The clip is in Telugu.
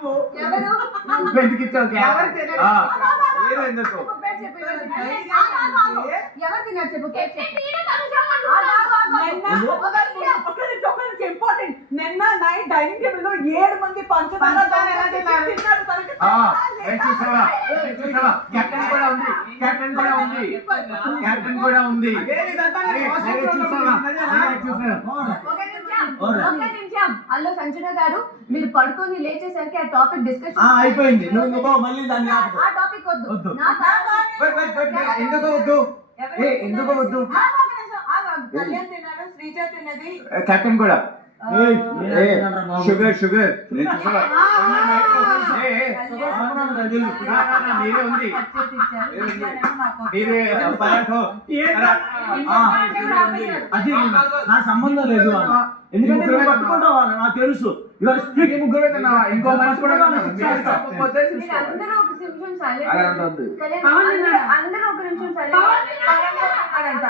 చెప్పు ఎవరు ఎందుకు ఇచ్చావు ఎవరు తినరు? మీరు ఎందుకు పేరు చెప్పు, ఎవరు తినరు? ఎవరు తిన్నారు చెప్పు పేరు చెప్పు. ఇంపార్టెంట్. నిన్న నైట్ డైనింగ్ టేబుల్ లో 7 మంది పంచదార తిన్నారు. చూసావా కెప్టెన్ కూడా ఉంది, కెప్టెన్ కూడా ఉంది, కెప్టెన్ కూడా ఉంది. ఒక్క నిమిషం. హలో సంజన గారు, మీరు పడుకొని లేచేసరికి ఆ టాపిక్ డిస్కషన్ అయిపోయింది. నువ్వు మళ్ళీ దాన్ని ఆ టాపిక్ వద్దు. ఎందుకు వద్దు? ఎందుకు వద్దు? కళ్యాణ్ తిన్నారు, శ్రీజ తిన్నది, కెప్టెన్ కూడా షుగర్ షుగర్ మీరే ఉంది, మీరే అది నాకు సంబంధం లేదు ఎందుకంటే నువ్వు పట్టుకుంటావు నాకు తెలుసు. ముగ్గురు తిన్నావా? ఇంకో మనిషి కూడా అందరూ ఒక నిమిషం సైలెంట్. అందరూ ఒక నిమిషం సైలెంట్.